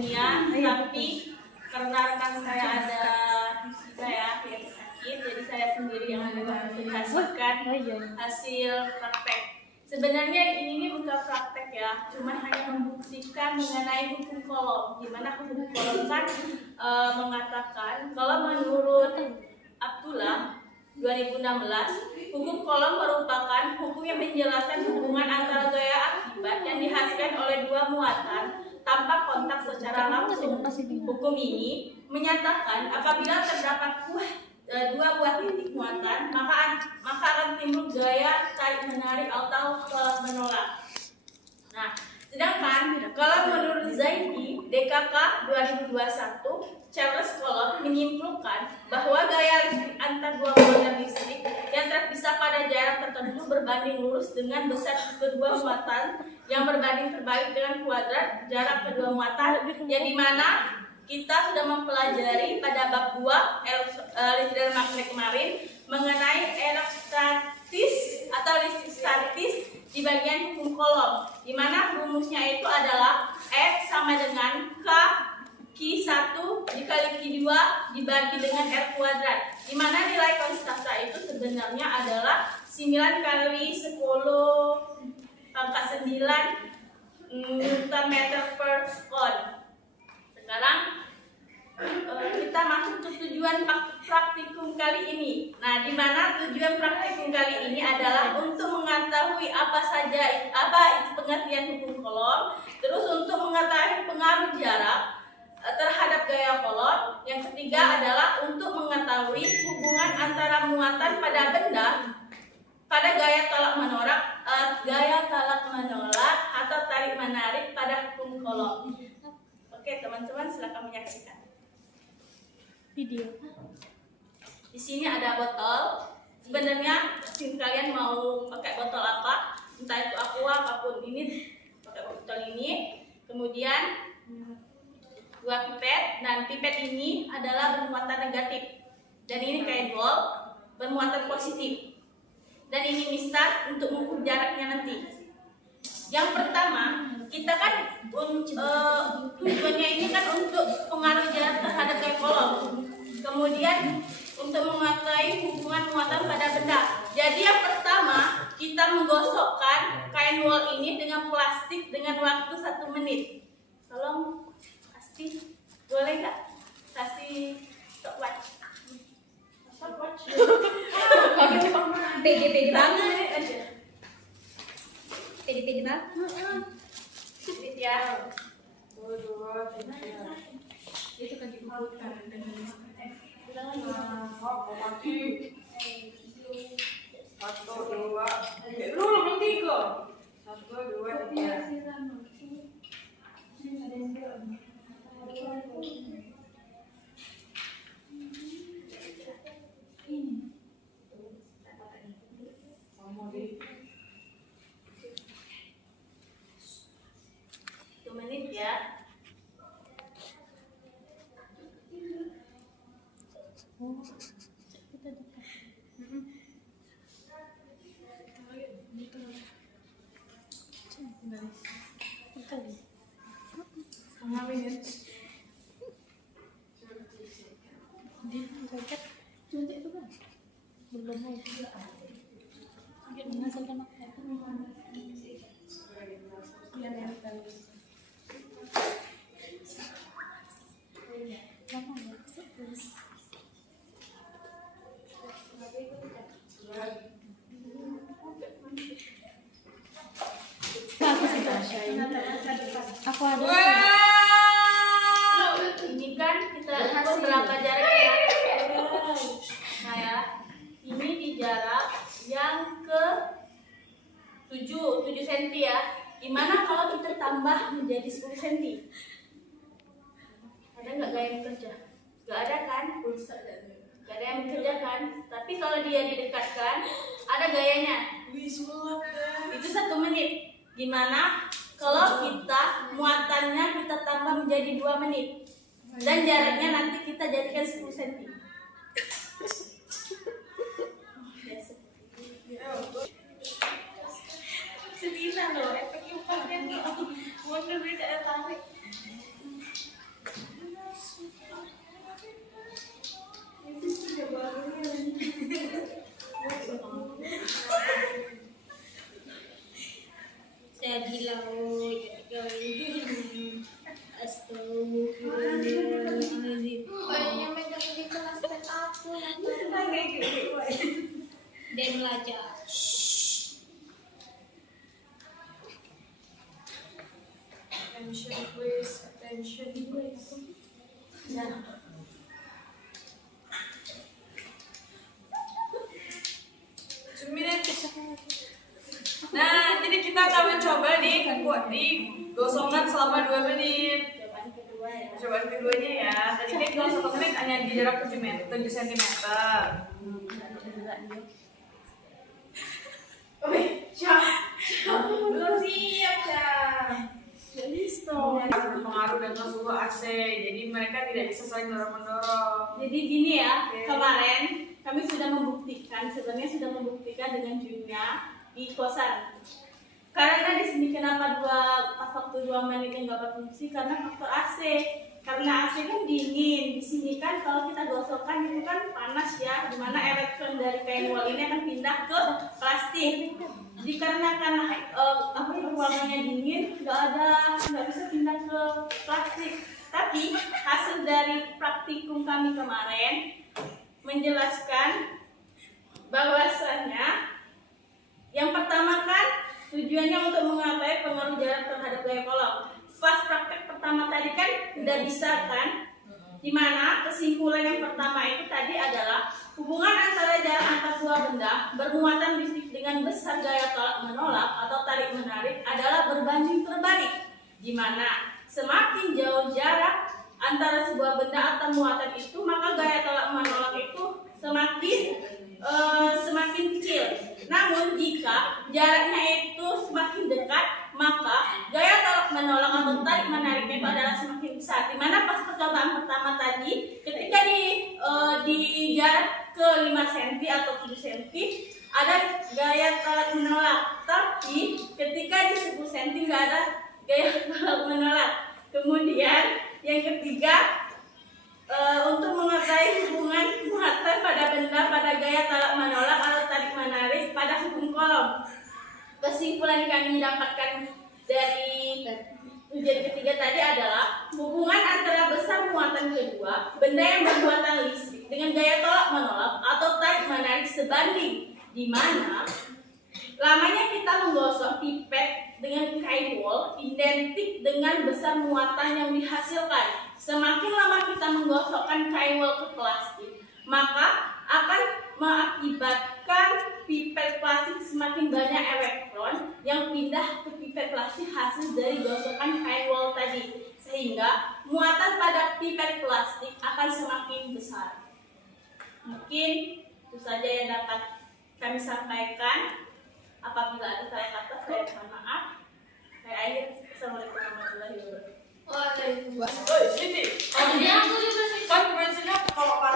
dunia, tapi karena rekan saya ada yang sakit, jadi saya sendiri yang menghasilkan hasil praktek. Sebenarnya ini bukan praktek ya, cuma hanya membuktikan mengenai hukum kolom. Dimana hukum kolom kan mengatakan kalau menurut Abdullah 2016, hukum kolom merupakan hukum yang menjelaskan hubungan antara gaya akibat yang dihasilkan oleh dua muatan tanpa kontak secara langsung. Hukum ini menyatakan apabila terdapat dua buah titik muatan, maka akan timbul gaya tarik menarik atau tolak menolak. Nah, sedangkan kalau menurut Zaidi DKK 2021, Charles Coulomb menyimpulkan bahwa gaya listrik antar dua muatan listrik yang terpisah pada jarak tertentu berbanding lurus dengan besar kedua muatan yang berbanding terbalik dengan kuadrat jarak kedua muatan, yang dimana kita sudah mempelajari pada bab 2 listrik dan magnet kemarin mengenai elektrostatis atau listrik statis di bagian hukum kolom, di mana rumusnya itu adalah F sama dengan Q1 dikali Q2 dibagi dengan R kuadrat, di mana nilai konstanta itu sebenarnya adalah 9 kali 10 pangkat 9 Newton meter per sekon. Sekarang kita masuk ke tujuan praktikum kali ini. Nah, di mana tujuan praktikum kali ini adalah untuk mengetahui apa itu pengertian hukum kolom, terus untuk mengetahui pengaruh jarak terhadap gaya kolom. Yang ketiga adalah untuk mengetahui hubungan antara muatan pada benda pada gaya tolak menolak atau tarik menarik pada hukum kolom. Oke, teman-teman, silakan menyaksikan video. Di sini ada botol. Sebenarnya kalian mau pakai botol apa? Entah itu aqua apapun, ini pakai botol ini. Kemudian dua pipet, dan pipet ini adalah bermuatan negatif. Dan ini kain bol bermuatan positif. Dan ini mistar untuk mengukur jaraknya nanti. Yang pertama, kita kan tujuannya ini kan untuk pengaruh jarak terhadap gaya kolom. Kemudian untuk mengetahui hubungan muatan pada benda. Jadi yang pertama, kita menggosokkan kain wol ini dengan plastik dengan waktu 1 menit. Tolong pasti boleh nggak kasih stopwatch? Stopwatch. Pede banget. Pede banget. Ya. Itu kan dibutuhkan dengan Satu, dua, belum tiga. Satu, dua, tiga. Menit ya. Aku ada. Wow, ini kan kita ukur berapa jaraknya. Nah ya, ini di jarak yang ke 7 cm ya. Gimana kalau kita tambah menjadi 10 cm? Ada nggak gaya yang bekerja? Nggak ada kan? Nggak ada yang bekerja kan? Tapi kalau dia didekatkan, ada gayanya. Itu 1 menit. Gimana kalau kita muatannya kita tambah menjadi 2 menit dan jaraknya nanti kita jadikan 10 cm. Sedih loh, efek upahnya tuh. Mau beda tarik. belajar. Attention please, attention please. Nah, Nah, jadi kita akan mencoba digosokkan selama 2 menit. cobaan kedua ya. Percobaan keduanya ya. Tadi kan kalau 1 menit hanya di jarak 7 cm. Belum siap, Cang. Berpengaruh dengan suhu AC, jadi mereka tidak bisa saling dorong-mendorong. Jadi gini ya, Oke. kemarin kami sudah membuktikan dengan Junia di kosan. Karena di sini kenapa faktor 2 menit yang nggak berfungsi karena faktor AC. Karena AC kan dingin, di sini kan kalau kita gosokkan itu kan panas ya, dimana elektron dari kain wol ini akan pindah ke plastik. Dikarenakan ruangannya dingin, nggak bisa pindah ke plastik. Tapi hasil dari praktikum kami kemarin menjelaskan bahwasanya yang pertama kan tujuannya untuk mengetahui pengaruh jarak terhadap gaya kolom. Pas praktek pertama tadi kan udah bisa kan, dimana kesimpulan yang pertama itu tadi adalah hubungan antara jarak antar dua benda bermuatan listrik dengan besar gaya tolak menolak atau tarik menarik adalah berbanding terbalik, dimana semakin jauh jarak antara sebuah benda atau muatan itu maka gaya tolak menolak itu semakin kecil. Namun jika jaraknya itu semakin dekat maka gaya tolak menolak atau tarik menariknya itu adalah semakin besar. Dimana pas percobaan pertama tadi ketika di jarak ke 5 cm atau 7 cm ada gaya tolak menolak, tapi ketika di 10 cm nggak ada gaya tolak menolak. Kemudian yang ketiga, untuk mengetahui hubungan muatan pada benda pada gaya tolak menolak atau tarik menarik pada hukum kolom. Kesimpulan yang kami dapatkan dari ujian ketiga tadi adalah hubungan antara besar muatan kedua benda yang bermuatan listrik dengan gaya tolak menolak atau tarik menarik sebanding, di mana lamanya kita menggosok pipet dengan kain wol identik dengan besar muatan yang dihasilkan. Semakin lama kita menggosokkan kain wol ke plastik, maka akan mengakibatkan pipet plastik semakin banyak elektron yang pindah ke pipet plastik hasil dari gosokan kain wol tadi, sehingga muatan pada pipet plastik akan semakin besar. Mungkin itu saja yang dapat kami sampaikan. Apabila ada salah kata, saya mohon maaf. Saya akhir. Assalamualaikum warahmatullahi wabarakatuh. Waalaikumsalam. Oh, sini. Jadi aku juga sih. Kan bensinnya kalau